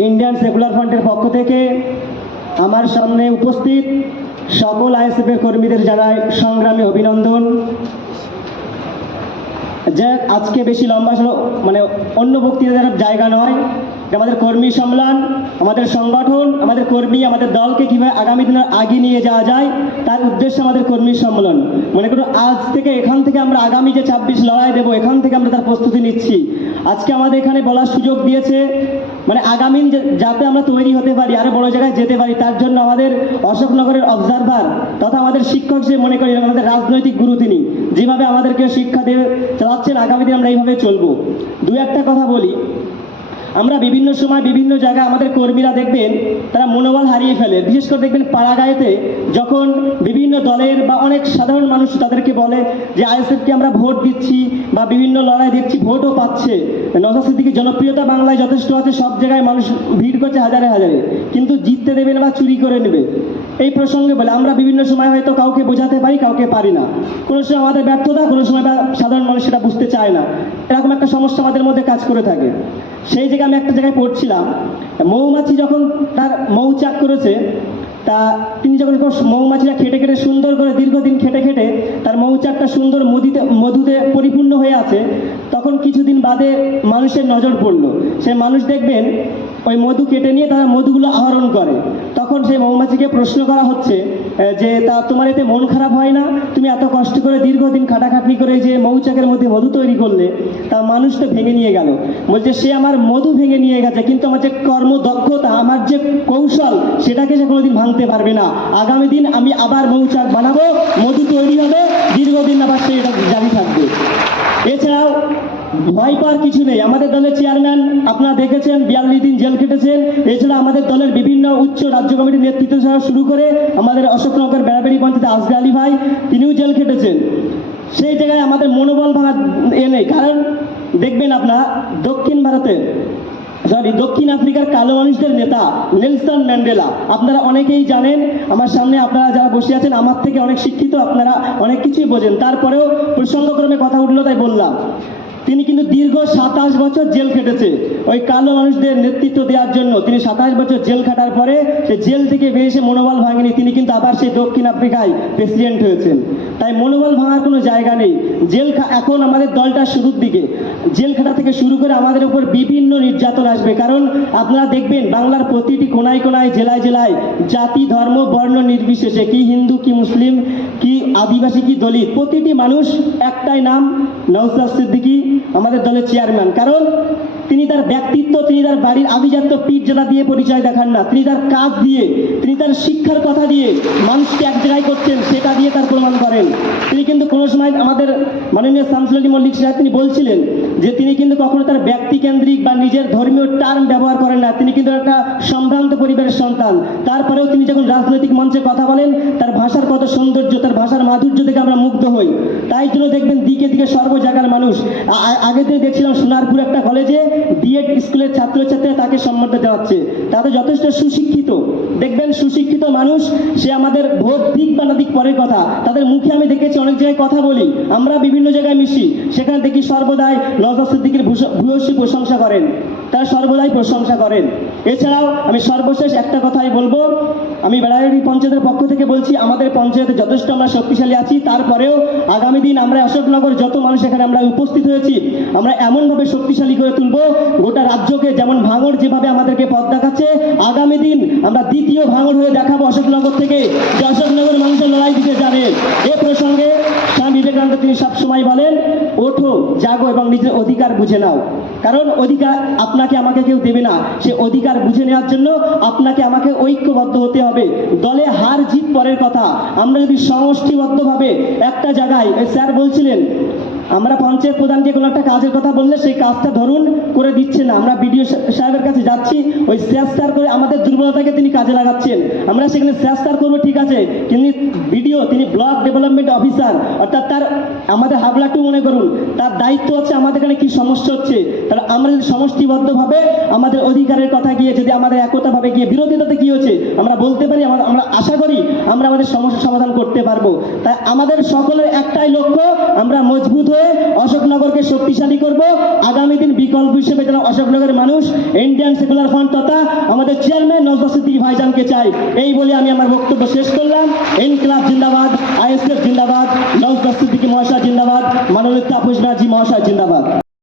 Indian secular ফ্রন্টের পক্ষ থেকে আমার সামনে উপস্থিত সকল আইএসএফের কর্মীদের জানাই সংগ্রামী অভিনন্দন। যে আজকে বেশি লম্বা মানে অন্য বক্তৃতার জায়গা নয়। আমাদের কর্মী সম্মেলন, আমাদের সংগঠন, আমাদের কর্মী, আমাদের দলকে কীভাবে আগামী দিনে আগে নিয়ে যাওয়া যায়, তার উদ্দেশ্যে আমাদের কর্মী সম্মেলন। মনে করুন আজ থেকে, এখান থেকে আমরা আগামী যে ছাব্বিশ লড়াই দেবো, এখান থেকে আমরা তার প্রস্তুতি নিচ্ছি। আজকে আমাদের এখানে বলার সুযোগ দিয়েছে মানে আগামী যাতে আমরা তৈরি হতে পারি, আরও বড় জায়গায় যেতে পারি, তার জন্য আমাদের অশোকনগরের অবজারভার তথা আমাদের শিক্ষক যে মনে করি আমাদের রাজনৈতিক গুরু তিনি, যেভাবে আমাদেরকে শিক্ষা দিয়ে চালাচ্ছেন, আগামী দিন আমরা এইভাবে চলবো। দু একটা কথা বলি। আমরা বিভিন্ন সময় বিভিন্ন জায়গায় আমাদের কর্মীরা দেখবেন, তারা মনোবল হারিয়ে ফেলে। বিশেষ করে দেখবেন পাড়াগাঁয়েতে যখন বিভিন্ন দলের বা অনেক সাধারণ মানুষ তাদেরকে বলে যে, আইএসএফকে আমরা ভোট দিচ্ছি বা বিভিন্ন লড়াই দিচ্ছি ভোটও পাচ্ছে। নজর সিদ্দিকির জনপ্রিয়তা বাংলায় যথেষ্ট আছে, সব জায়গায় মানুষ ভিড় করছে হাজারে হাজারে। কিন্তু জিততে দেবে না বা চুরি করে নেবে। এই প্রসঙ্গে বলে, আমরা বিভিন্ন সময় হয়তো কাউকে বোঝাতে পারি, কাউকে পারি না। কোনো সময় আমাদের ব্যর্থতা, কোনো সময় সাধারণ মানুষ সেটা বুঝতে চায় না। এরকম একটা সমস্যা আমাদের মধ্যে কাজ করে থাকে। সেই জায়গায় আমি একটা জায়গায় পড়ছিলাম, মৌমাছি যখন তার মৌচাক করেছে, তা তিনি যখন মৌমাছিরা খেটে খেটে সুন্দর করে দীর্ঘদিন খেটে খেটে তার মৌচাকটা সুন্দর মধুতে মধুতে পরিপূর্ণ হয়ে আছে, তখন কিছুদিন বাদে মানুষের নজর পড়ল। সে মানুষ দেখবেন, ওই মধু কেটে নিয়ে তারা মধুগুলো আহরণ করে। তখন সেই মৌমাছিকে প্রশ্ন করা হচ্ছে যে তা তোমার এতে মন খারাপ হয় না? তুমি এত কষ্ট করে দীর্ঘদিন খাটাখাটনি করে যে মৌচাকের মধ্যে মধু তৈরি করলে, তা মানুষ তো ভেঙে নিয়ে গেল। বলছে, সে আমার মধু ভেঙে নিয়ে গেছে, কিন্তু আমার যে কর্মদক্ষতা, আমার যে কৌশল, সেটাকে সে কোনোদিন ভাঙতে পারবে না। আগামী দিন আমি আবার মৌচাক বানাবো, মধু তৈরি হবে, দীর্ঘদিন আবার সে এটা জারি থাকবে। এছাড়াও ভয় পাওয়ার কিছু নেই। আমাদের দলের চেয়ারম্যান আপনারা দেখেছেন, বিয়াল্লিশ দিন জেল কেটেছেন এছাড়া আমাদের দলের বিভিন্ন উচ্চ রাজ্য কমিটির নেতৃত্ব সহ শুরু করে আমাদের অশোকনগর বেড়াবেড়ি পঞ্চায়েত আজগা আলী ভাই, তিনিও জেল কেটেছেন সেই জায়গায় আমাদের মনোবল ভাঙা এ নেই। কারণ দেখবেন আপনার, দক্ষিণ ভারতে সরি দক্ষিণ আফ্রিকার কালো মানুষদের নেতা, নেলসন ম্যান্ডেলা, আপনারা অনেকেই জানেন, আমার সামনে আপনারা যারা বসে আছেন, আমার থেকে অনেক শিক্ষিত, আপনারা অনেক কিছুই বোঝেন। তারপরেও প্রসঙ্গক্রমে কথা উঠল তাই বললাম। তিনি কিন্তু দীর্ঘ সাতাশ বছর জেল খেটেছে। ওই কালো মানুষদের নেতৃত্ব দেওয়ার জন্য তিনি সাতাশ বছর জেল খাটার পরে সে জেল থেকে বেরিয়ে এসে মনোবল ভাঙেনি। তিনি কিন্তু আবার সেই দক্ষিণ আফ্রিকায় প্রেসিডেন্ট হয়েছেন। তাই মনোবল ভাঙার কোনো জায়গা নেই। জেল খা- এখন আমাদের দলটা শুরুর দিকে। জেল খাটা থেকে শুরু করে আমাদের উপর বিভিন্ন নির্যাতন আসবে। কারণ আপনারা দেখবেন, বাংলার প্রতিটি কোনায় কোনায়, জেলায় জেলায় জাতি, ধর্ম, বর্ণ নির্বিশেষে কি হিন্দু, কি মুসলিম, কি আদিবাসী, কি দলিত, প্রতিটি মানুষ একটাই নাম নওসাদ সিদ্দিকী, আমাদের দলের চেয়ারম্যান। কারণ তিনি তার ব্যক্তিত্ব, তিনি তার বাড়ির আভিজাত্য পীঠ যেটা দিয়ে পরিচয় দেখান না, তিনি তার কাজ দিয়ে, তিনি তার শিক্ষার কথা দিয়ে মানুষকে এক জায়গায় করছেন, সেটা দিয়ে তার প্রমাণ করেন। তিনি কিন্তু কোনো সময় আমাদের মাননীয় শামসুল মল্লিক সাহেব তিনি বলছিলেন যে তিনি কিন্তু কখনো তার ব্যক্তিকেন্দ্রিক বা নিজের ধর্মীয় টার্ম ব্যবহার করেন না। তিনি কিন্তু একটা সম্ভ্রান্ত পরিবারের সন্তান। তারপরেও তিনি যখন রাজনৈতিক মঞ্চে কথা বলেন, তার ভাষার কত সৌন্দর্য, তার ভাষার মাধুর্য দেখে আমরা মুগ্ধ হই। তাই জন্য দেখবেন দিকে দিকে সর্ব জায়গার মানুষ। আ- আ- আগের দিনে দেখছিলাম সোনারপুর একটা কলেজে বিএড স্কুলের ছাত্রছাত্রীরা তাকে সম্মান দেওয়াচ্ছে তারা তো যথেষ্ট সুশিক্ষিত। দেখবেন সুশিক্ষিত মানুষ, সে আমাদের ভোট দিক বা না দিক পরের কথা। তাদের মুখে আমি দেখেছি অনেক জায়গায় কথা বলি। আমরা বিভিন্ন জায়গায় মিশি। সেখানে দেখি সর্বদাই নজর সিদ্দিকের ভূয়সী প্রশংসা করেন, তারা সর্বদাই প্রশংসা করেন। এছাড়াও আমি সর্বশেষ একটা কথাই বলব। আমি বেড়াবাড়ি পঞ্চায়েতের পক্ষ থেকে বলছি, আমাদের পঞ্চায়েতে যথেষ্ট আমরা শক্তিশালী আছি, তারপরেও আগামী দিন আমরা অশোকনগর যত মানুষ এখানে আমরা উপস্থিত হয়েছি, আমরা এমনভাবে শক্তিশালী করে তুলব, গোটা রাজ্যকে যেমন ভাঙড় যেভাবে আমাদেরকে পথ দেখাচ্ছে, আগামী দিন আমরা দ্বিতীয় ভাঙড় হয়ে দেখাবো অশোকনগর থেকে। যে অশোকনগর মানুষের নিজের অধিকার বুঝে নাও। কারণ অধিকার আপনাকে আমাকে কেউ দেবে না। সে অধিকার বুঝে নেওয়ার জন্য আপনাকে আমাকে ঐক্যবদ্ধ হতে হবে। দলে হার জিত পরের কথা। আমরা যদি সমষ্টিবদ্ধভাবে একটা জায়গায় স্যার বলছিলেন আমরা পঞ্চায়েত প্রধানকে কোনো একটা কাজের কথা বললে সেই কাজটা ধরুন করে দিচ্ছে না আমরা বিডিও সাহেবের কাছে যাচ্ছি, ওই স্যার স্যার করে আমাদের দুর্বলতাকে তিনি কাজে লাগাচ্ছেন। আমরা সেখানে স্যাস্তার করব, ঠিক আছে, কিন্তু বিডিও, তিনি ব্লক ডেভেলপমেন্ট অফিসার, অর্থাৎ তার আমাদের হাবলাটু মনে করুন, তার দায়িত্ব হচ্ছে আমাদের এখানে কি সমস্যা হচ্ছে। তাহলে আমরা যদি সমষ্টিবদ্ধভাবে আমাদের অধিকারের কথা গিয়ে যদি আমাদের একতাভাবে গিয়ে বিরোধিতাতে কি হচ্ছে, আমরা বলতে পারি, আমরা আমরা আশা করি আমরা আমাদের সমস্যা সমাধান করতে পারব। তাই আমাদের সকলের একটাই লক্ষ্য, আমরা মজবুত হয়ে অশোকনগরকে শক্তিশালী করব। আগামী দিন বিকল্প হিসেবে যেন অশোকনগরের মানুষ ইন্ডিয়ান সেকুলার ফ্রন্ট তথা আমাদের চেয়ারম্যান নজর সিদ্দিক ভাইজানকে চাই। এই বলে আমি আমার বক্তব্য শেষ করলাম। ইনকলাব জিন্দাবাদ আইএসএফ জিন্দাবাদ নজর সিদ্দিক মহাশয় জিন্দাবাদ, মাননীয় তাপস মহাশয় জিন্দাবাদ।